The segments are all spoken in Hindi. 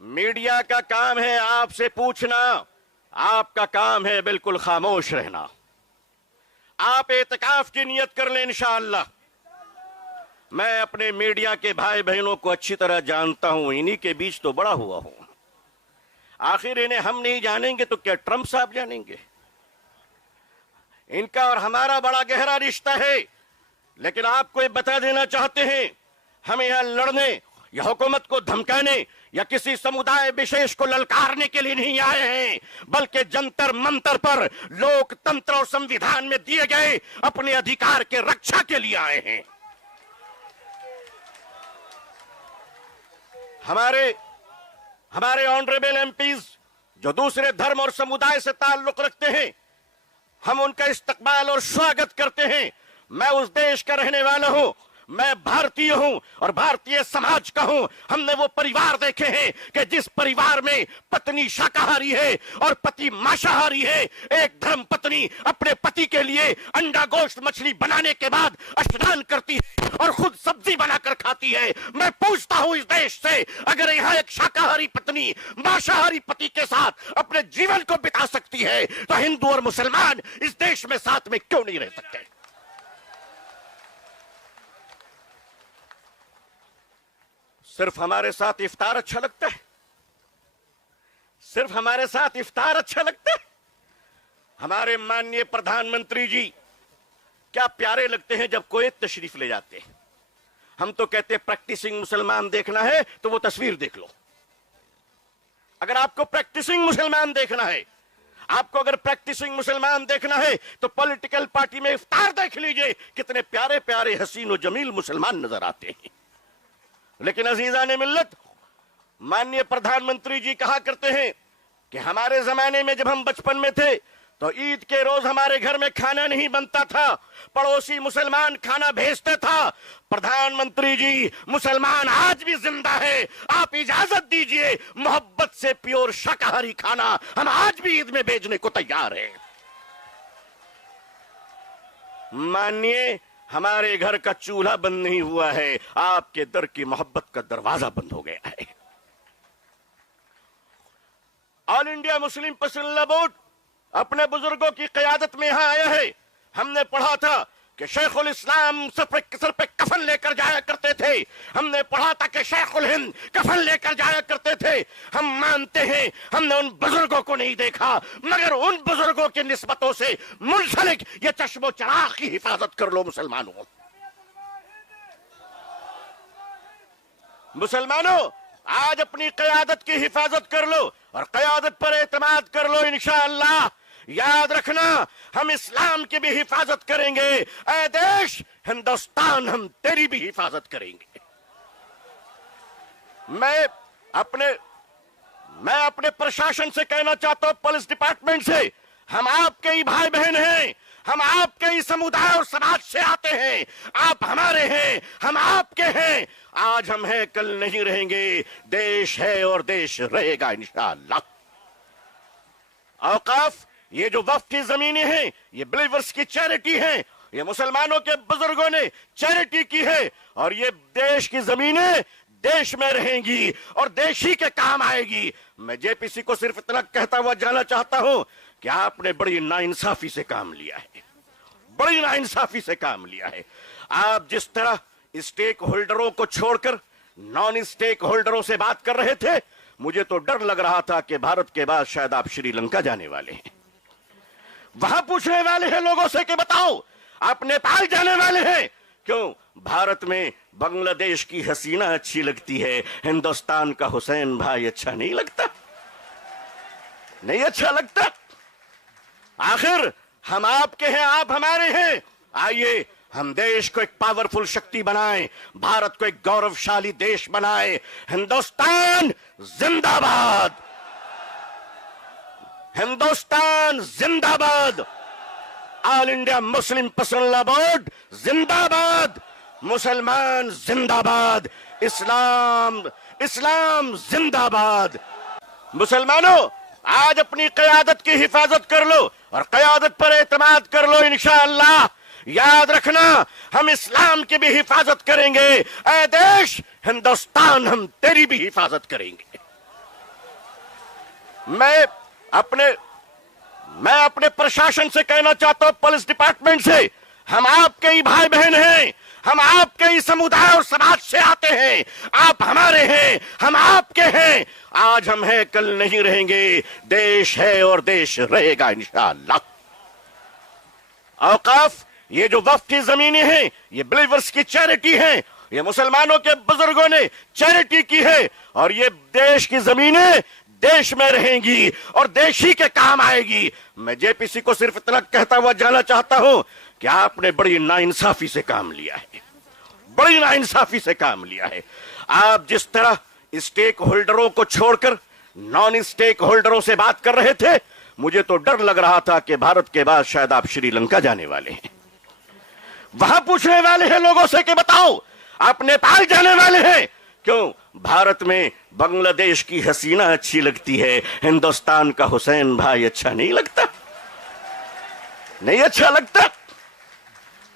मीडिया का काम है आपसे पूछना, आपका काम है बिल्कुल खामोश रहना। आप एतकाफ की नियत कर लें इंशाअल्लाह। मैं अपने मीडिया के भाई बहनों को अच्छी तरह जानता हूं, इन्हीं के बीच तो बड़ा हुआ हूं। आखिर इन्हें हम नहीं जानेंगे तो क्या ट्रंप साहब जानेंगे? इनका और हमारा बड़ा गहरा रिश्ता है। लेकिन आपको ये बता देना चाहते हैं, हम यहां लड़ने या हुकूमत को धमकाने या किसी समुदाय विशेष को ललकारने के लिए नहीं आए हैं, बल्कि जंतर मंतर पर लोकतंत्र और संविधान में दिए गए अपने अधिकार के रक्षा के लिए आए हैं। हमारे ऑनरेबल एमपीज जो दूसरे धर्म और समुदाय से ताल्लुक रखते हैं, हम उनका इस्तकबाल और स्वागत करते हैं। मैं उस देश का रहने वाला हूं, मैं भारतीय हूं और भारतीय समाज का हूं। हमने वो परिवार देखे हैं कि जिस परिवार में पत्नी शाकाहारी है और पति मांसाहारी है। एक धर्म पत्नी अपने पति के लिए अंडा गोश्त मछली बनाने के बाद स्नान करती है और खुद सब्जी बनाकर खाती है। मैं पूछता हूं इस देश से, अगर यहां एक शाकाहारी पत्नी मांसाहारी पति के साथ अपने जीवन को बिता सकती है तो हिंदू और मुसलमान इस देश में साथ में क्यों नहीं रह सकते? सिर्फ हमारे साथ इफ्तार अच्छा लगता है? सिर्फ हमारे साथ इफ्तार अच्छा लगता है? हमारे माननीय प्रधानमंत्री जी क्या प्यारे लगते हैं जब कुवैत तशरीफ ले जाते हैं। हम तो कहते हैं प्रैक्टिसिंग मुसलमान देखना है तो वो तस्वीर देख लो। अगर आपको प्रैक्टिसिंग मुसलमान देखना है, आपको अगर प्रैक्टिसिंग मुसलमान देखना है तो पॉलिटिकल पार्टी में इफ्तार देख लीजिए, कितने प्यारे प्यारे हसीन और जमील मुसलमान नजर आते हैं। लेकिन अजीजान मिल्लत, माननीय प्रधानमंत्री जी कहा करते हैं कि हमारे जमाने में जब हम बचपन में थे तो ईद के रोज हमारे घर में खाना नहीं बनता था, पड़ोसी मुसलमान खाना भेजता था। प्रधानमंत्री जी, मुसलमान आज भी जिंदा है। आप इजाजत दीजिए, मोहब्बत से प्योर शाकाहारी खाना हम आज भी ईद में भेजने को तैयार हैं। मानिए, हमारे घर का चूल्हा बंद नहीं हुआ है, आपके दर की मोहब्बत का दरवाजा बंद हो गया है। All India Muslim personal board अपने बुजुर्गों की क़यादत में यहां आया है। हमने पढ़ा था कि शेखुल इस्लाम सर पे कफन लेकर जाया करते थे। हमने पढ़ा था कि शेखुल हिंद कफन लेकर जाया करते थे। हम मानते हैं हमने उन बुजुर्गों को नहीं देखा, मगर उन बुजुर्गों की निस्बतों से मुंसलिक ये चश्मो चराग की हिफाजत कर लो मुसलमानों। मुसलमानों, आज अपनी क़यादत की हिफाजत कर लो और क़यादत पर एतमाद कर लो। इंशाअल्लाह याद रखना, हम इस्लाम की भी हिफाजत करेंगे। ऐ देश हिंदुस्तान, हम तेरी भी हिफाजत करेंगे। मैं अपने प्रशासन से कहना चाहता हूं, पुलिस डिपार्टमेंट से, हम आपके ही भाई बहन हैं, हम आपके ही समुदाय और समाज से आते हैं। आप हमारे हैं, हम आपके हैं। आज हम हैं, कल नहीं रहेंगे। देश है और देश रहेगा इंशाअल्लाह। औकाफ, ये जो वक्फ की जमीनें हैं, ये बिलीवर्स की चैरिटी हैं। ये मुसलमानों के बुजुर्गों ने चैरिटी की है और ये देश की जमीनें देश में रहेंगी और देश ही के काम आएगी। मैं जेपीसी को सिर्फ इतना कहता हुआ जाना चाहता हूं कि आपने बड़ी नाइंसाफी से काम लिया है, बड़ी नाइंसाफी से काम लिया है। आप जिस तरह स्टेक होल्डरों को छोड़कर नॉन स्टेक होल्डरों से बात कर रहे थे, मुझे तो डर लग रहा था कि भारत के बाद शायद आप श्रीलंका जाने वाले हैं। वहां पूछने वाले हैं लोगों से कि बताओ आप नेपाल जाने वाले हैं क्यों? भारत में बांग्लादेश की हसीना अच्छी लगती है, हिंदुस्तान का हुसैन भाई अच्छा नहीं लगता? नहीं अच्छा लगता? आखिर हम आपके हैं, आप हमारे हैं। आइए हम देश को एक पावरफुल शक्ति बनाएं, भारत को एक गौरवशाली देश बनाएं। हिंदुस्तान जिंदाबाद, हिंदुस्तान जिंदाबाद, all India Muslim personal board जिंदाबाद, मुसलमान जिंदाबाद, इस्लाम इस्लाम जिंदाबाद। मुसलमानों, आज अपनी क़यादत की हिफाजत कर लो और क़यादत पर एतमाद कर लो इंशाअल्लाह। याद रखना, हम इस्लाम की भी हिफाजत करेंगे। ऐ देश हिंदुस्तान, हम तेरी भी हिफाजत करेंगे। मैं अपने मैं अपने प्रशासन से कहना चाहता हूं, पुलिस डिपार्टमेंट से, हम आपके ही भाई बहन हैं, हम आपके ही समुदाय और समाज से आते हैं, आप हमारे हैं, हम आपके हैं। आज हम हैं, कल नहीं रहेंगे। देश है और देश रहेगा इंशाअल्लाह। औकाफ, ये जो वक्फ की जमीनें हैं, ये बिलीवर्स की चैरिटी है, ये मुसलमानों के बुजुर्गों ने चैरिटी की है, और ये देश की जमीनें देश में रहेंगी और देश ही के काम आएगी। मैं जेपीसी को सिर्फ इतना कहता हुआ जाना चाहता हूं कि आपने बड़ी नाइंसाफी से काम लिया है, बड़ी नाइंसाफी से काम लिया है। आप जिस तरह स्टेक होल्डरों को छोड़कर नॉन स्टेक होल्डरों से बात कर रहे थे, मुझे तो डर लग रहा था कि भारत के बाद शायद आप श्रीलंका जाने वाले हैं, वहां पूछने वाले हैं लोगों से कि बताओ आप नेपाल जाने वाले हैं। क्यों? भारत में बांग्लादेश की हसीना अच्छी लगती है, हिंदुस्तान का हुसैन भाई अच्छा नहीं लगता? नहीं अच्छा लगता?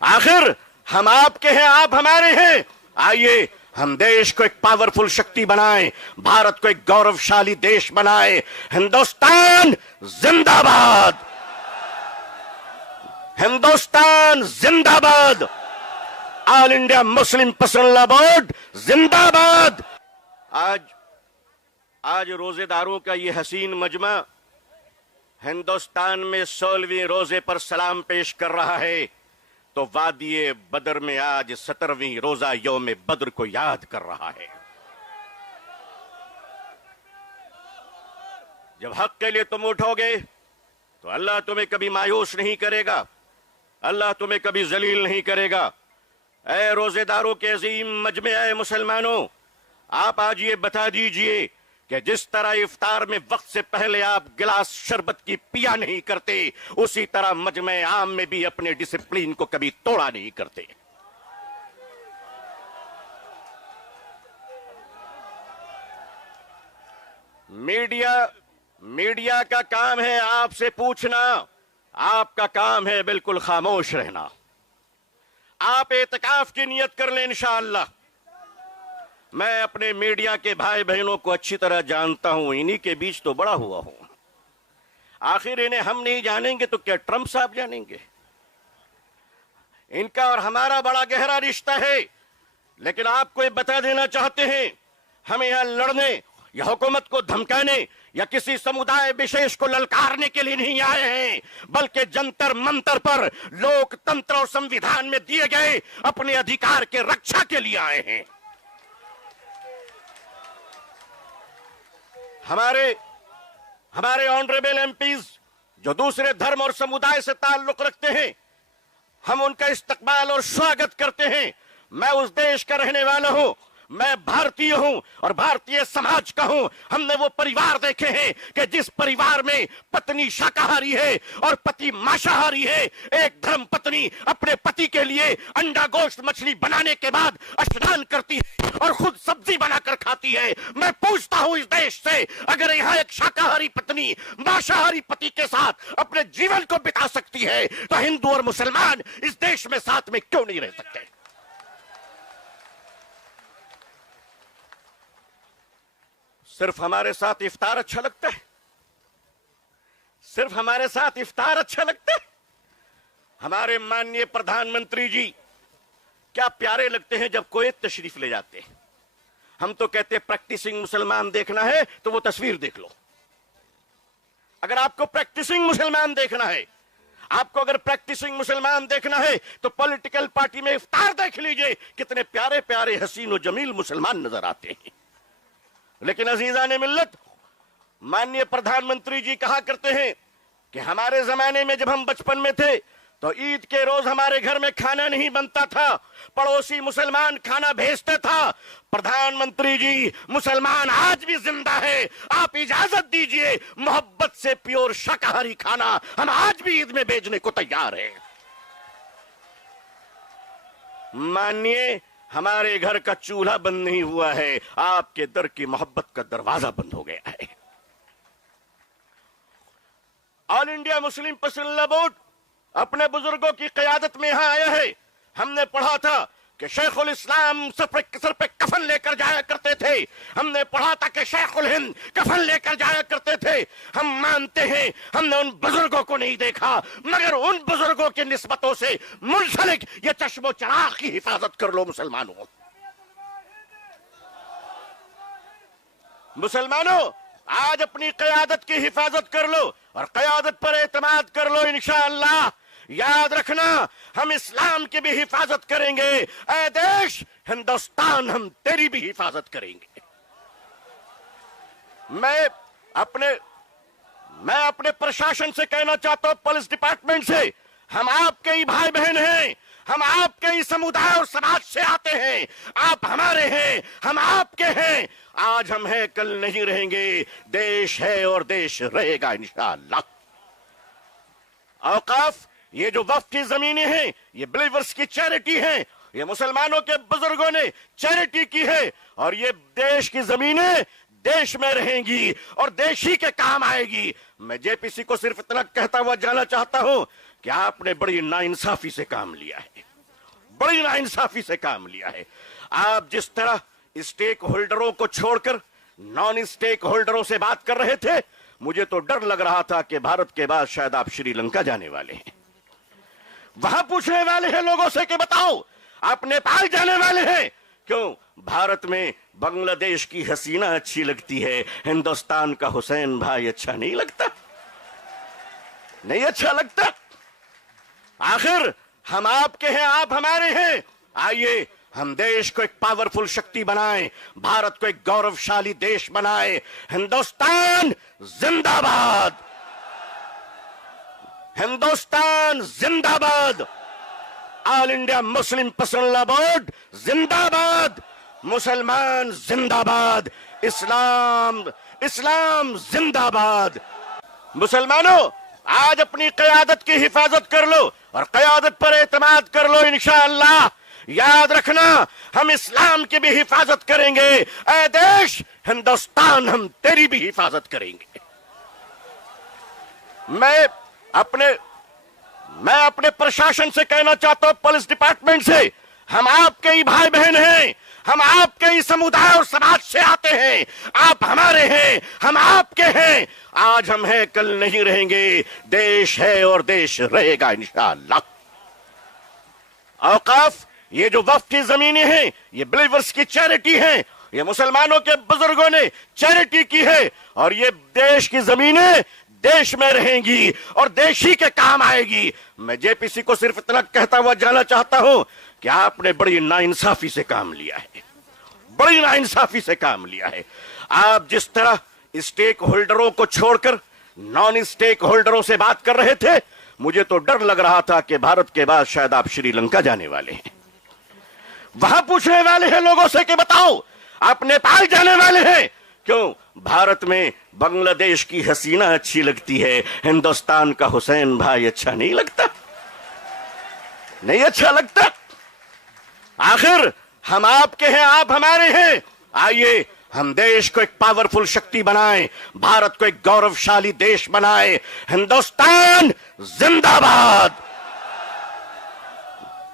आखिर हम आपके हैं, आप हमारे हैं। आइए हम देश को एक पावरफुल शक्ति बनाएं, भारत को एक गौरवशाली देश बनाएं। हिंदुस्तान जिंदाबाद, हिंदुस्तान जिंदाबाद, all India Muslim personal board जिंदाबाद। आज रोजेदारों का ये हसीन मजमा हिंदुस्तान में 16वीं रोजे पर सलाम पेश कर रहा है, तो वादिये बदर में आज 17वीं रोजा यौम बद्र को याद कर रहा है। जब हक के लिए तुम उठोगे तो अल्लाह तुम्हें कभी मायूस नहीं करेगा, अल्लाह तुम्हें कभी जलील नहीं करेगा। ऐ रोजेदारों के अजीम मजमे, ऐ मुसलमानों, आप आज ये बता दीजिए कि जिस तरह इफ्तार में वक्त से पहले आप गिलास शरबत की पिया नहीं करते, उसी तरह मजमे आम में भी अपने डिसिप्लिन को कभी तोड़ा नहीं करते। मीडिया का काम है आपसे पूछना, आपका काम है बिल्कुल खामोश रहना। आप एतकाफ की नियत कर लें इंशाअल्लाह। मैं अपने मीडिया के भाई बहनों को अच्छी तरह जानता हूं, इन्हीं के बीच तो बड़ा हुआ हूं। आखिर इन्हें हम नहीं जानेंगे तो क्या ट्रंप साहब जानेंगे? इनका और हमारा बड़ा गहरा रिश्ता है। लेकिन आपको ये बता देना चाहते हैं, हम यहां लड़ने या हुकूमत को धमकाने या किसी समुदाय विशेष को ललकारने के लिए नहीं आए हैं, बल्कि जंतर मंतर पर लोकतंत्र और संविधान में दिए गए अपने अधिकार के रक्षा के लिए आए हैं। हमारे ऑनरेबल एमपीज जो दूसरे धर्म और समुदाय से ताल्लुक रखते हैं, हम उनका इस्तकबाल और स्वागत करते हैं। मैं उस देश का रहने वाला हूं, मैं भारतीय हूं और भारतीय समाज का हूं। हमने वो परिवार देखे हैं कि जिस परिवार में पत्नी शाकाहारी है और पति मांसाहारी है, एक धर्म पत्नी अपने पति के लिए अंडा गोश्त मछली बनाने के बाद स्नान करती है और खुद सब्जी बनाकर खाती है। मैं पूछता हूं इस देश से, अगर यहां एक शाकाहारी पत्नी मांसाहारी पति के साथ अपने जीवन को बिता सकती है, तो हिंदू और मुसलमान इस देश में साथ में क्यों नहीं रह सकते? सिर्फ हमारे साथ इफ्तार अच्छा लगता है? सिर्फ हमारे साथ इफ्तार अच्छा लगता है? हमारे माननीय प्रधानमंत्री जी क्या प्यारे लगते हैं जब कोई तशरीफ ले जाते हैं। हम तो कहते हैं प्रैक्टिसिंग मुसलमान देखना है तो वो तस्वीर देख लो। अगर आपको प्रैक्टिसिंग मुसलमान देखना है, आपको अगर प्रैक्टिसिंग मुसलमान देखना है तो पॉलिटिकल पार्टी में इफ्तार देख लीजिए, कितने प्यारे प्यारे हसीन और जमील मुसलमान नजर आते हैं। लेकिन अजीजान मिल्लत, माननीय प्रधानमंत्री जी कहा करते हैं कि हमारे जमाने में जब हम बचपन में थे तो ईद के रोज हमारे घर में खाना नहीं बनता था, पड़ोसी मुसलमान खाना भेजता था। प्रधानमंत्री जी, मुसलमान आज भी जिंदा है, आप इजाजत दीजिए, मोहब्बत से प्योर शाकाहारी खाना हम आज भी ईद में भेजने को तैयार हैं। मानिए, हमारे घर का चूल्हा बंद नहीं हुआ है, आपके दर की मोहब्बत का दरवाजा बंद हो गया है। All India Muslim personal board अपने बुजुर्गों की क़यादत में यहां आया है। हमने पढ़ा था कि शेखुल इस्लाम सर पे कफन लेकर जाया करते थे। हमने पढ़ा था कि शेखुल हिंद कफन लेकर जाया करते थे। हम मानते हैं हमने उन बुजुर्गों को नहीं देखा, मगर उन बुजुर्गों की निस्बतों से मुंसलिक ये चश्मो चराग की हिफाजत कर लो मुसलमानों। मुसलमानों, आज अपनी क़यादत की हिफाजत कर लो और क़यादत पर एतमाद कर लो। इंशाअल्लाह याद रखना, हम इस्लाम की भी हिफाजत करेंगे। ऐ देश हिंदुस्तान, हम तेरी भी हिफाजत करेंगे। मैं अपने प्रशासन से कहना चाहता हूं, पुलिस डिपार्टमेंट से, हम आपके ही भाई बहन हैं, हम आपके ही समुदाय और समाज से आते हैं। आप हमारे हैं, हम आपके हैं। आज हम हैं, कल नहीं रहेंगे। देश है और देश रहेगा इंशाअल्लाह। औकाफ, ये जो वक्फ की जमीनें हैं, ये बिलीवर्स की चैरिटी है। ये मुसलमानों के बुजुर्गों ने चैरिटी की है और ये देश की जमीनें देश में रहेंगी और देश ही के काम आएगी। मैं जेपीसी को सिर्फ इतना कहता हुआ जाना चाहता हूं कि आपने बड़ी नाइंसाफी से काम लिया है, बड़ी नाइंसाफी से काम लिया है। आप जिस तरह स्टेक होल्डरों को छोड़कर नॉन स्टेक होल्डरों से बात कर रहे थे, मुझे तो डर लग रहा था कि भारत के बाद शायद आप श्रीलंका जाने वाले हैं। वहां पूछने वाले हैं लोगों से कि बताओ आप नेपाल जाने वाले हैं क्यों? भारत में बांग्लादेश की हसीना अच्छी लगती है, हिंदुस्तान का हुसैन भाई अच्छा नहीं लगता? नहीं अच्छा लगता? आखिर हम आपके हैं, आप हमारे हैं। आइए हम देश को एक पावरफुल शक्ति बनाएं, भारत को एक गौरवशाली देश बनाएं। हिंदुस्तान जिंदाबाद, हिंदुस्तान जिंदाबाद, all India Muslim personal board जिंदाबाद, मुसलमान जिंदाबाद, इस्लाम जिंदाबाद। मुसलमानों, आज अपनी क़यादत की हिफाजत कर लो और क़यादत पर एतमाद कर लो इंशाअल्लाह। याद रखना, हम इस्लाम की भी हिफाजत करेंगे। ऐ देश हिंदुस्तान, हम तेरी भी हिफाजत करेंगे। मैं अपने प्रशासन से कहना चाहता हूं, पुलिस डिपार्टमेंट से, हम आपके ही भाई बहन हैं, हम आपके ही समुदाय और समाज से आते हैं। आप हमारे हैं, हम आपके हैं। आज हम हैं, कल नहीं रहेंगे। देश है और देश रहेगा इंशाअल्लाह। औकाफ, ये जो वक्फ की जमीनें हैं, ये बिलीवर्स की चैरिटी है। ये मुसलमानों के बुजुर्गों ने चैरिटी की है और ये देश की जमीनें देश में रहेंगी और देश ही के काम आएगी। मैं जेपीसी को सिर्फ इतना कहता हुआ जाना चाहता हूं कि आपने बड़ी नाइंसाफी से काम लिया है, बड़ी नाइंसाफी से काम लिया है। आप जिस तरह स्टेक होल्डरों को छोड़कर नॉन स्टेक होल्डरों से बात कर रहे थे, मुझे तो डर लग रहा था कि भारत के बाद शायद आप श्रीलंका जाने वाले हैं। वहां पूछने वाले हैं लोगों से कि बताओ आप नेपाल जाने वाले हैं क्यों? भारत में बांग्लादेश की हसीना अच्छी लगती है, हिंदुस्तान का हुसैन भाई अच्छा नहीं लगता? नहीं अच्छा लगता? आखिर हम आपके हैं, आप हमारे हैं। आइए हम देश को एक पावरफुल शक्ति बनाएं, भारत को एक गौरवशाली देश बनाएं। हिंदुस्तान जिंदाबाद,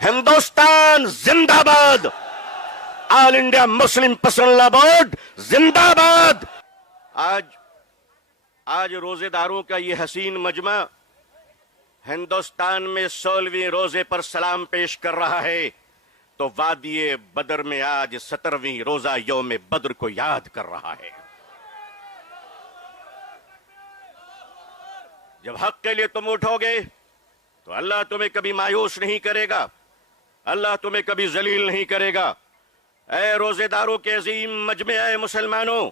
हिंदुस्तान जिंदाबाद, all India Muslim personal board जिंदाबाद। आज रोजेदारों का ये हसीन मजमा हिंदुस्तान में 16वें रोजे पर सलाम पेश कर रहा है, तो वादिये बदर में आज 17वीं रोजा यौम बद्र को याद कर रहा है। जब हक के लिए तुम उठोगे तो अल्लाह तुम्हें कभी मायूस नहीं करेगा, अल्लाह तुम्हें कभी जलील नहीं करेगा। ऐ रोजेदारों के अजीम मजमे, ऐ मुसलमानों,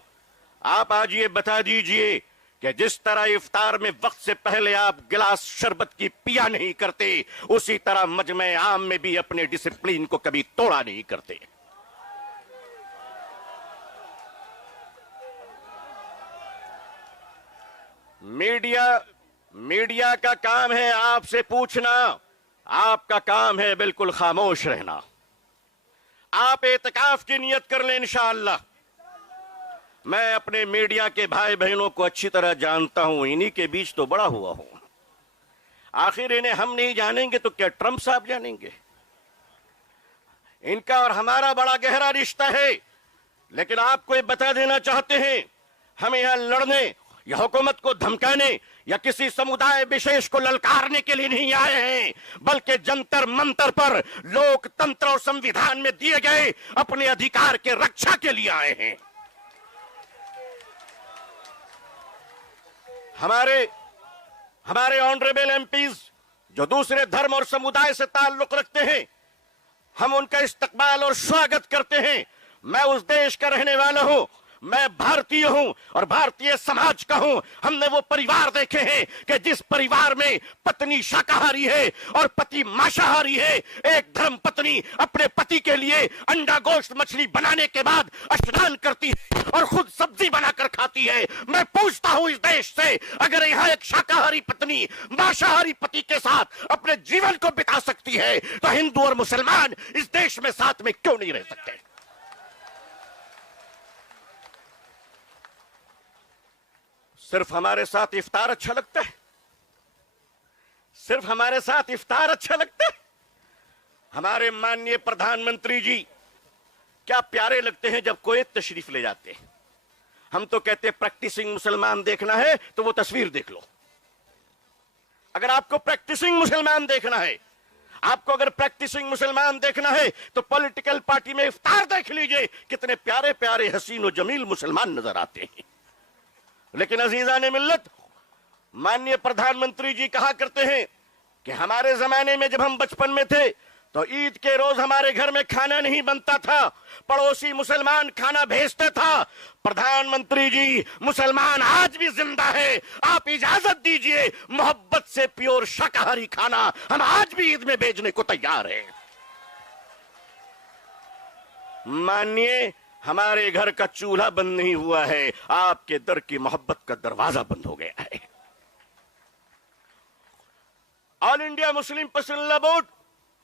आप आज ये बता दीजिए कि जिस तरह इफ्तार में वक्त से पहले आप गिलास शरबत की पिया नहीं करते, उसी तरह मजमे आम में भी अपने डिसिप्लिन को कभी तोड़ा नहीं करते। मीडिया का काम है आपसे पूछना, आपका काम है बिल्कुल खामोश रहना। आप एतकाफ की नियत कर लें इंशाअल्लाह। मैं अपने मीडिया के भाई बहनों को अच्छी तरह जानता हूं, इन्हीं के बीच तो बड़ा हुआ हूं। आखिर इन्हें हम नहीं जानेंगे तो क्या ट्रंप साहब जानेंगे? इनका और हमारा बड़ा गहरा रिश्ता है। लेकिन आपको ये बता देना चाहते हैं, हम यहां लड़ने या हुकूमत को धमकाने या किसी समुदाय विशेष को ललकारने के लिए नहीं आए हैं, बल्कि जंतर मंतर पर लोकतंत्र और संविधान में दिए गए अपने अधिकार के रक्षा के लिए आए हैं। हमारे ऑनरेबल एमपीज जो दूसरे धर्म और समुदाय से ताल्लुक रखते हैं, हम उनका इस्तकबाल और स्वागत करते हैं। मैं उस देश का रहने वाला हूं, मैं भारतीय हूं और भारतीय समाज का हूं। हमने वो परिवार देखे हैं कि जिस परिवार में पत्नी शाकाहारी है और पति मांसाहारी है, एक धर्म पत्नी अपने पति के लिए अंडा गोश्त मछली बनाने के बाद स्नान करती है और खुद सब्जी बनाकर खाती है। मैं पूछता हूं इस देश से, अगर यहां एक शाकाहारी पत्नी मांसाहारी पति के साथ अपने जीवन को बिता सकती है, तो हिंदू और मुसलमान इस देश में साथ में क्यों नहीं रह सकते? सिर्फ हमारे साथ इफ्तार अच्छा लगता है? सिर्फ हमारे साथ इफ्तार अच्छा लगता है? हमारे माननीय प्रधानमंत्री जी क्या प्यारे लगते हैं जब कोई तशरीफ ले जाते हैं। हम तो कहते हैं प्रैक्टिसिंग मुसलमान देखना है तो वो तस्वीर देख लो। अगर आपको प्रैक्टिसिंग मुसलमान देखना है, आपको अगर प्रैक्टिसिंग मुसलमान देखना है तो पॉलिटिकल पार्टी में इफ्तार देख लीजिए, कितने प्यारे प्यारे हसीन और जमील मुसलमान नजर आते हैं। लेकिन अजीजा ने मिल्लत, माननीय प्रधानमंत्री जी कहा करते हैं कि हमारे जमाने में जब हम बचपन में थे तो ईद के रोज हमारे घर में खाना नहीं बनता था, पड़ोसी मुसलमान खाना भेजते था। प्रधानमंत्री जी, मुसलमान आज भी जिंदा है, आप इजाजत दीजिए, मोहब्बत से प्योर शाकाहारी खाना हम आज भी ईद में भेजने को तैयार हैं। मानिए, हमारे घर का चूल्हा बंद नहीं हुआ है, आपके दर की मोहब्बत का दरवाजा बंद हो गया है। All India Muslim personal board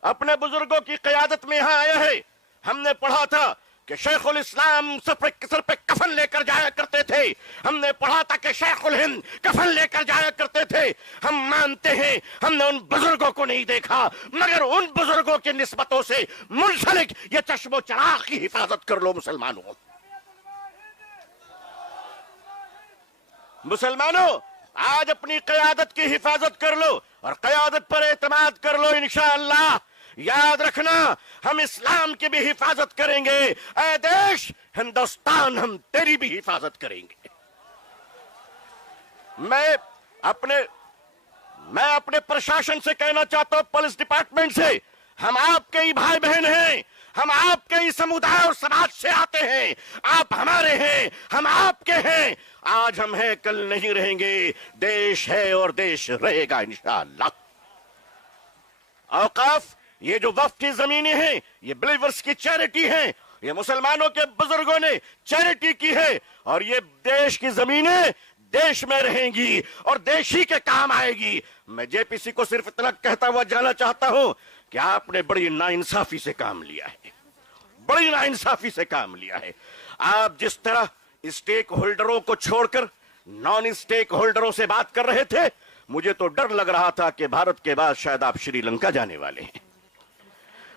अपने बुजुर्गों की क़यादत में यहां आया है। हमने पढ़ा था कि शेखुल इस्लाम सर पे कफन लेकर जाया करते थे। हमने पढ़ा था कि शेखुल हिंद कफन लेकर जाया करते थे। हम मानते हैं हमने उन बुजुर्गों को नहीं देखा, मगर उन बुजुर्गों की निस्बतों से मुंसलिक ये चश्मो चराग की हिफाजत कर लो मुसलमानों। मुसलमानों, आज अपनी क़यादत की हिफाजत कर लो और क़यादत पर एतमाद कर लो। इंशाअल्लाह याद रखना, हम इस्लाम की भी हिफाजत करेंगे। ऐ देश हिंदुस्तान, हम तेरी भी हिफाजत करेंगे। मैं अपने प्रशासन से कहना चाहता हूं, पुलिस डिपार्टमेंट से, हम आपके ही भाई बहन हैं, हम आपके ही समुदाय और समाज से आते हैं। आप हमारे हैं, हम आपके हैं। आज हम हैं, कल नहीं रहेंगे। देश है और देश रहेगा इंशाअल्लाह। औकाफ, ये जो वक्फ की जमीनें हैं, ये बिलीवर्स की चैरिटी है। ये मुसलमानों के बुजुर्गों ने चैरिटी की है और ये देश की जमीनें देश में रहेंगी और देश ही के काम आएगी। मैं जेपीसी को सिर्फ इतना कहता हुआ जाना चाहता हूं कि आपने बड़ी नाइंसाफी से काम लिया है, बड़ी नाइंसाफी से काम लिया है। आप जिस तरह स्टेक होल्डरों को छोड़कर नॉन स्टेक होल्डरों से बात कर रहे थे, मुझे तो डर लग रहा था कि भारत के बाद शायद आप श्रीलंका जाने वाले हैं।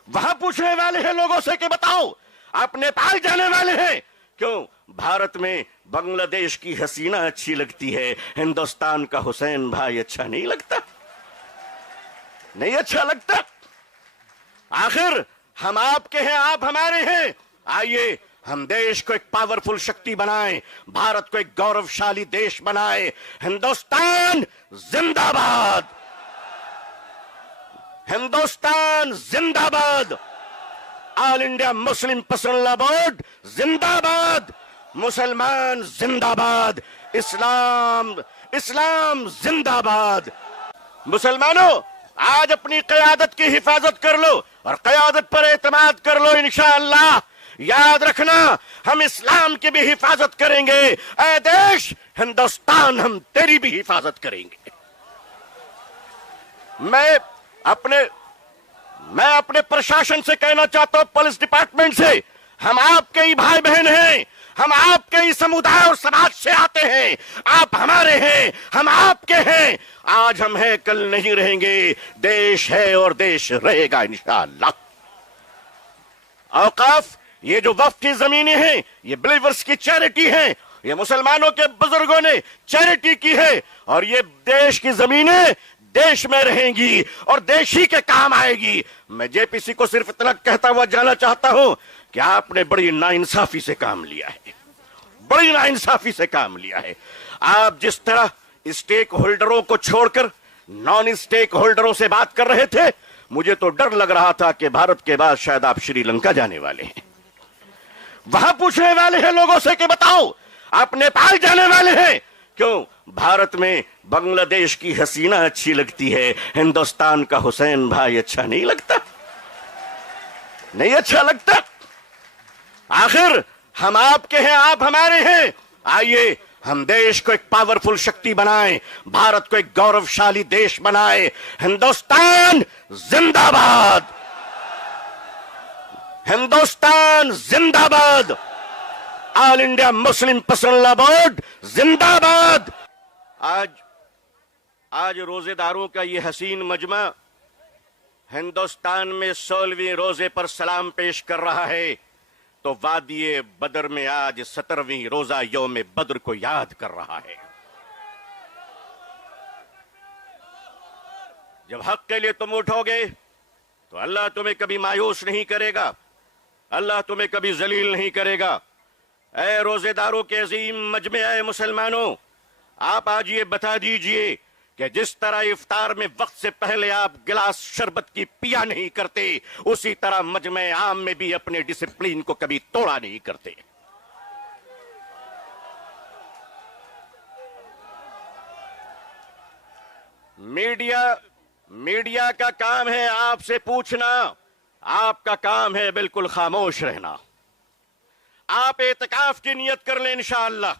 वहां पूछने वाले हैं लोगों से कि बताओ आप नेपाल जाने वाले हैं क्यों? भारत में बांग्लादेश की हसीना अच्छी लगती है, हिंदुस्तान का हुसैन भाई अच्छा नहीं लगता? नहीं अच्छा लगता? आखिर हम आपके हैं, आप हमारे हैं। आइए हम देश को एक पावरफुल शक्ति बनाएं, भारत को एक गौरवशाली देश बनाएं। हिंदुस्तान जिंदाबाद, हिंदुस्तान जिंदाबाद, all India Muslim personal board जिंदाबाद, मुसलमान जिंदाबाद, इस्लाम जिंदाबाद। मुसलमानों, आज अपनी क़यादत की हिफाजत कर लो और क़यादत पर एतमाद कर लो। इंशाअल्लाह याद रखना, हम इस्लाम की भी हिफाजत करेंगे। ऐ देश हिंदुस्तान, हम तेरी भी हिफाजत करेंगे। मैं अपने प्रशासन से कहना चाहता हूं, पुलिस डिपार्टमेंट से, हम आपके ही भाई बहन हैं, हम आपके ही समुदाय और समाज से आते हैं। आप हमारे हैं, हम आपके हैं। आज हम हैं, कल नहीं रहेंगे। देश है और देश रहेगा इंशाअल्लाह। औकाफ, ये जो वक्फ की जमीनें हैं, ये बिलीवर्स की चैरिटी हैं। ये मुसलमानों के बुजुर्गों ने चैरिटी की है, और ये देश की जमीनें देश में रहेंगी और देश ही के काम आएगी। मैं जेपीसी को सिर्फ इतना कहता हुआ जाना चाहता हूं कि आपने बड़ी नाइंसाफी से काम लिया है, बड़ी नाइंसाफी से काम लिया है। आप जिस तरह स्टेक होल्डरों को छोड़कर नॉन स्टेक होल्डरों से बात कर रहे थे, मुझे तो डर लग रहा था कि भारत के बाद शायद आप श्रीलंका जाने वाले हैं। वहां पूछने वाले हैं लोगों से कि बताओ आप नेपाल जाने वाले हैं क्यों? भारत में बांग्लादेश की हसीना अच्छी लगती है, हिंदुस्तान का हुसैन भाई अच्छा नहीं लगता? नहीं अच्छा लगता? आखिर हम आपके हैं, आप हमारे हैं। आइए हम देश को एक पावरफुल शक्ति बनाएं, भारत को एक गौरवशाली देश बनाएं। हिंदुस्तान जिंदाबाद, हिंदुस्तान जिंदाबाद, all India Muslim personal law board जिंदाबाद। आज रोजेदारों का ये हसीन मजमा हिंदुस्तान में 16वीं रोजे पर सलाम पेश कर रहा है, तो वादिये बदर में आज 17वीं रोजा यौम बद्र को याद कर रहा है। जब हक के लिए तुम उठोगे तो अल्लाह तुम्हें कभी मायूस नहीं करेगा, अल्लाह तुम्हें कभी जलील नहीं करेगा। ऐ रोजेदारों के अजीम मजमे, ऐ मुसलमानों, आप आज ये बता दीजिए कि जिस तरह इफ्तार में वक्त से पहले आप गिलास शरबत की पिया नहीं करते, उसी तरह मजमे आम में भी अपने डिसिप्लिन को कभी तोड़ा नहीं करते। मीडिया का काम है आपसे पूछना, आपका काम है बिल्कुल खामोश रहना। आप एतकाफ की नियत कर लें इंशाअल्लाह।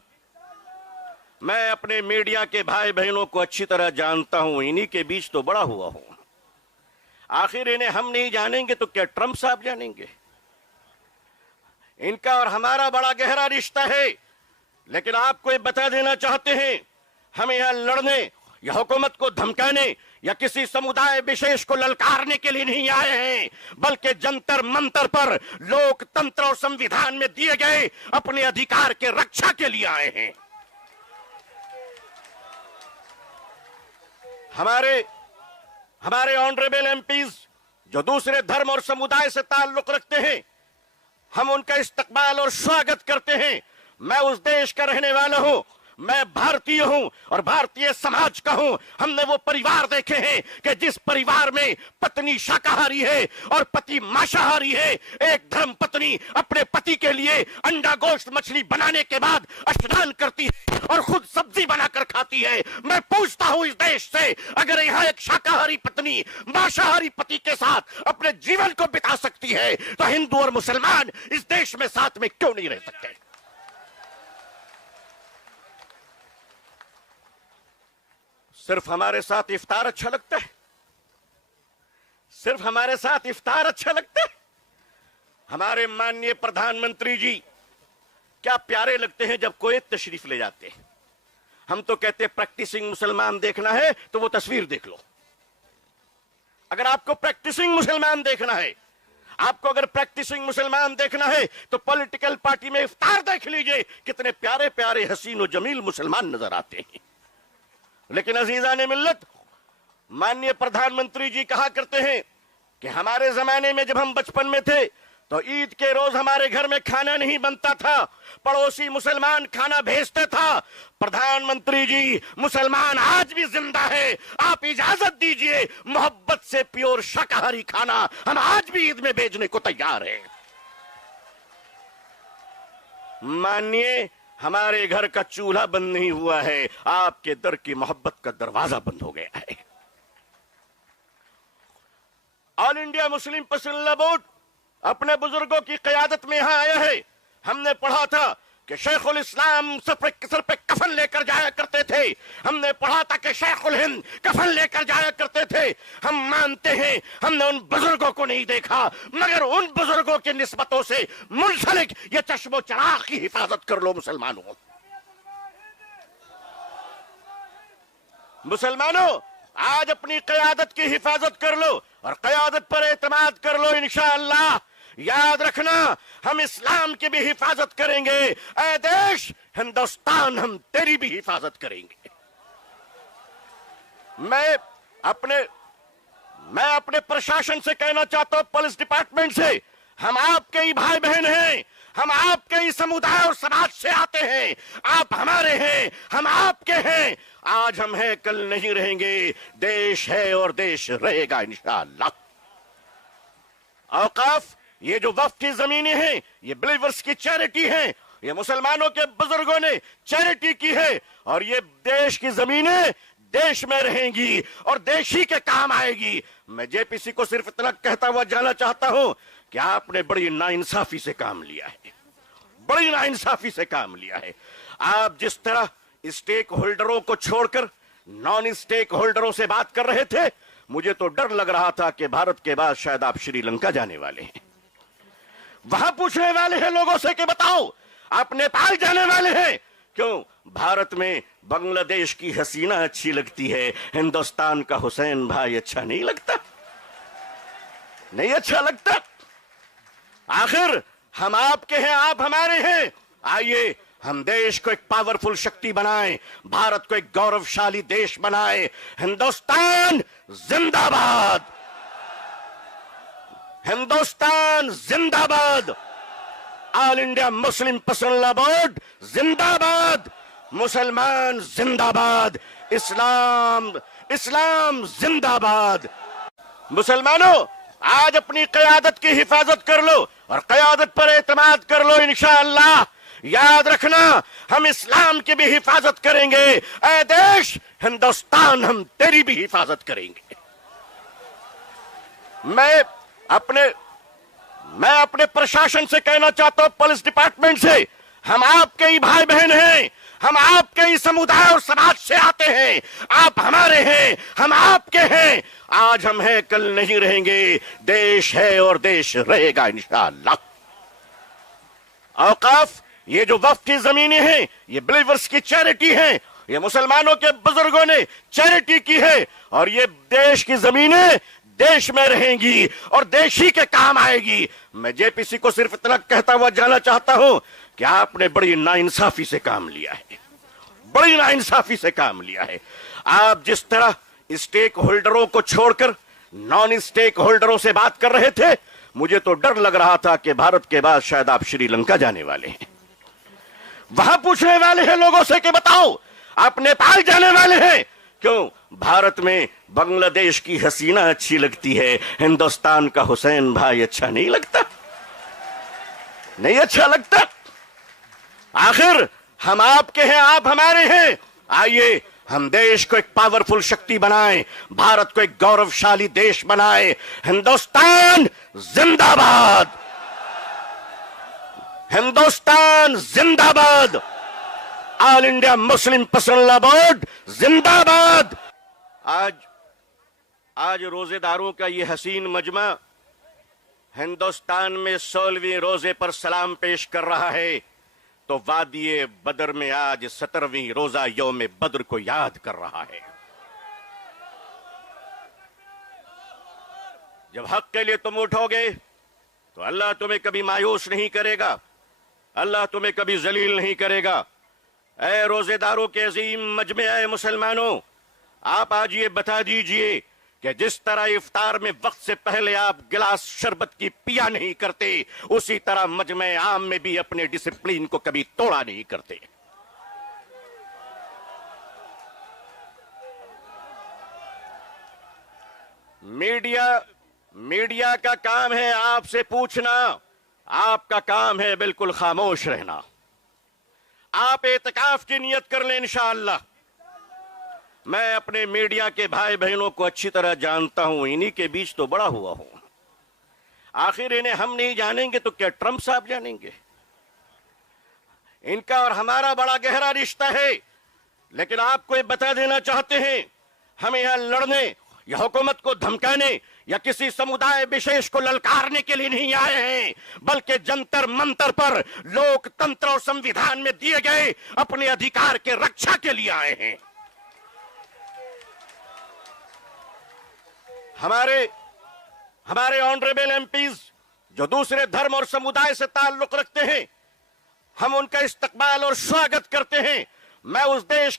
मैं अपने मीडिया के भाई बहनों को अच्छी तरह जानता हूं, इन्हीं के बीच तो बड़ा हुआ हूं। आखिर इन्हें हम नहीं जानेंगे तो क्या ट्रंप साहब जानेंगे? इनका और हमारा बड़ा गहरा रिश्ता है। लेकिन आपको ये बता देना चाहते हैं, हम यहां लड़ने या हुकूमत को धमकाने या किसी समुदाय विशेष को ललकारने के लिए नहीं आए हैं, बल्कि जंतर मंतर पर लोकतंत्र और संविधान में दिए गए अपने अधिकार के रक्षा के लिए आए हैं। हमारे ऑनरेबल एमपीज जो दूसरे धर्म और समुदाय से ताल्लुक रखते हैं, हम उनका इस्तकबाल और स्वागत करते हैं। मैं उस देश का रहने वाला हूं, मैं भारतीय हूं और भारतीय समाज का हूं। हमने वो परिवार देखे हैं कि जिस परिवार में पत्नी शाकाहारी है और पति मांसाहारी है। एक धर्म पत्नी अपने पति के लिए अंडा गोश्त मछली बनाने के बाद स्नान करती है और खुद सब्जी बनाकर खाती है। मैं पूछता हूं इस देश से, अगर यहां एक शाकाहारी पत्नी मांसाहारी पति के साथ अपने जीवन को बिता सकती है, तो हिंदू और मुसलमान इस देश में साथ में क्यों नहीं रह सकते? सिर्फ हमारे साथ इफ्तार अच्छा लगता है? सिर्फ हमारे साथ इफ्तार अच्छा लगता है? हमारे माननीय प्रधानमंत्री जी क्या प्यारे लगते हैं जब कोई तशरीफ ले जाते हैं। हम तो कहते हैं प्रैक्टिसिंग मुसलमान देखना है तो वो तस्वीर देख लो। अगर आपको प्रैक्टिसिंग मुसलमान देखना है, आपको अगर प्रैक्टिसिंग मुसलमान देखना है तो पॉलिटिकल पार्टी में इफ्तार देख लीजिए, कितने प्यारे प्यारे हसीन और जमील मुसलमान नजर आते हैं। लेकिन अजीजान मिल्लत, माननीय प्रधानमंत्री जी कहा करते हैं कि हमारे जमाने में जब हम बचपन में थे तो ईद के रोज हमारे घर में खाना नहीं बनता था, पड़ोसी मुसलमान खाना भेजते था। प्रधानमंत्री जी, मुसलमान आज भी जिंदा है। आप इजाजत दीजिए, मोहब्बत से प्योर शाकाहारी खाना हम आज भी ईद में भेजने को तैयार हैं। मानिए, हमारे घर का चूल्हा बंद नहीं हुआ है, आपके दर की मोहब्बत का दरवाजा बंद हो गया है। All India Muslim personal law board अपने बुजुर्गों की क़यादत में यहां आया है। हमने पढ़ा था कि शेखुल इस्लाम सर पे कफन लेकर जाया करते थे। हमने पढ़ा था कि शेखुल हिंद कफन लेकर जाया करते थे। हम मानते हैं हमने उन बुजुर्गों को नहीं देखा, मगर उन बुजुर्गों की निस्बतों से मुंसलिक ये चश्मो चराग की हिफाजत कर लो मुसलमानों। मुसलमानों, आज अपनी क़यादत की हिफाजत कर लो और क़यादत पर एतमाद कर लो। इंशाअल्लाह याद रखना, हम इस्लाम की भी हिफाजत करेंगे। ऐ देश हिंदुस्तान, हम तेरी भी हिफाजत करेंगे। मैं अपने प्रशासन से कहना चाहता हूं, पुलिस डिपार्टमेंट से, हम आपके ही भाई बहन हैं, हम आपके ही समुदाय और समाज से आते हैं। आप हमारे हैं, हम आपके हैं। आज हम हैं, कल नहीं रहेंगे। देश है और देश रहेगा इंशाअल्लाह। औकाफ, ये जो वक्फ की जमीनें हैं, ये बिलीवर्स की चैरिटी हैं। ये मुसलमानों के बुजुर्गों ने चैरिटी की है, और ये देश की जमीनें देश में रहेंगी और देश ही के काम आएगी। मैं जेपीसी को सिर्फ इतना कहता हुआ जाना चाहता हूं कि आपने बड़ी नाइंसाफी से काम लिया है, बड़ी नाइंसाफी से काम लिया है। आप जिस तरह स्टेक होल्डरों को छोड़कर नॉन स्टेक होल्डरों से बात कर रहे थे, मुझे तो डर लग रहा था कि भारत के बाद शायद आप श्रीलंका जाने वाले हैं। वहां पूछने वाले हैं लोगों से कि बताओ आप नेपाल जाने वाले हैं क्यों? भारत में बांग्लादेश की हसीना अच्छी लगती है, हिंदुस्तान का हुसैन भाई अच्छा नहीं लगता? नहीं अच्छा लगता? आखिर हम आपके हैं, आप हमारे हैं। आइए हम देश को एक पावरफुल शक्ति बनाएं, भारत को एक गौरवशाली देश बनाएं। हिंदुस्तान जिंदाबाद, हिंदुस्तान जिंदाबाद, all India Muslim personal law board जिंदाबाद, मुसलमान जिंदाबाद, इस्लाम जिंदाबाद। मुसलमानों, आज अपनी क़यादत की हिफाजत कर लो और क़यादत पर एतमाद कर लो इंशाअल्लाह। याद रखना, हम इस्लाम की भी हिफाजत करेंगे। ऐ देश हिंदुस्तान, हम तेरी भी हिफाजत करेंगे। मैं अपने प्रशासन से कहना चाहता हूं, पुलिस डिपार्टमेंट से, हम आपके ही भाई बहन हैं, हम आपके ही समुदाय और समाज से आते हैं। आप हमारे हैं, हम आपके हैं। आज हम हैं, कल नहीं रहेंगे। देश है और देश रहेगा इंशाअल्लाह। औकाफ, ये जो वक्फ की जमीनें हैं, ये बिलीवर्स की चैरिटी हैं। ये मुसलमानों के बुजुर्गों ने चैरिटी की है, और ये देश की जमीनें देश में रहेंगी और देश ही के काम आएगी। मैं जेपीसी को सिर्फ इतना कहता हुआ जाना चाहता हूं कि आपने बड़ी नाइंसाफी से काम लिया है, बड़ी नाइंसाफी से काम लिया है। आप जिस तरह स्टेक होल्डरों को छोड़कर नॉन स्टेक होल्डरों से बात कर रहे थे, मुझे तो डर लग रहा था कि भारत के बाद शायद आप श्रीलंका जाने वाले हैं। वहां पूछने वाले हैं लोगों से कि बताओ आप नेपाल जाने वाले हैं क्यों? भारत में बांग्लादेश की हसीना अच्छी लगती है, हिंदुस्तान का हुसैन भाई अच्छा नहीं लगता? नहीं अच्छा लगता? आखिर हम आपके हैं, आप हमारे हैं। आइए हम देश को एक पावरफुल शक्ति बनाएं, भारत को एक गौरवशाली देश बनाएं। हिंदुस्तान जिंदाबाद, हिंदुस्तान जिंदाबाद, all India Muslim personal law board जिंदाबाद। आज रोजेदारों का ये हसीन मजमा हिंदुस्तान में 16वें रोजे पर सलाम पेश कर रहा है, तो वादिये बदर में आज 17वीं रोजा यौम बद्र को याद कर रहा है। जब हक के लिए तुम उठोगे तो अल्लाह तुम्हें कभी मायूस नहीं करेगा, अल्लाह तुम्हें कभी जलील नहीं करेगा। ऐ रोजेदारों के अजीम मजमे, ऐ मुसलमानों, आप आज ये बता दीजिए कि जिस तरह इफ्तार में वक्त से पहले आप गिलास शरबत की पिया नहीं करते, उसी तरह मजमे आम में भी अपने डिसिप्लिन को कभी तोड़ा नहीं करते। मीडिया का काम है आपसे पूछना, आपका काम है बिल्कुल खामोश रहना। आप एतकाफ की नियत कर लें इंशाअल्लाह। मैं अपने मीडिया के भाई बहनों को अच्छी तरह जानता हूं, इन्हीं के बीच तो बड़ा हुआ हूं। आखिर इन्हें हम नहीं जानेंगे तो क्या ट्रंप साहब जानेंगे? इनका और हमारा बड़ा गहरा रिश्ता है। लेकिन आपको ये बता देना चाहते हैं, हम यहां लड़ने या हुकूमत को धमकाने या किसी समुदाय विशेष को ललकारने के लिए नहीं आए हैं, बल्कि जंतर मंतर पर लोकतंत्र और संविधान में दिए गए अपने अधिकार के रक्षा के लिए आए हैं। हमारे ऑनरेबल एमपीज जो दूसरे धर्म और समुदाय से ताल्लुक रखते हैं, हम उनका इस्तकबाल और स्वागत करते हैं। मैं उस देश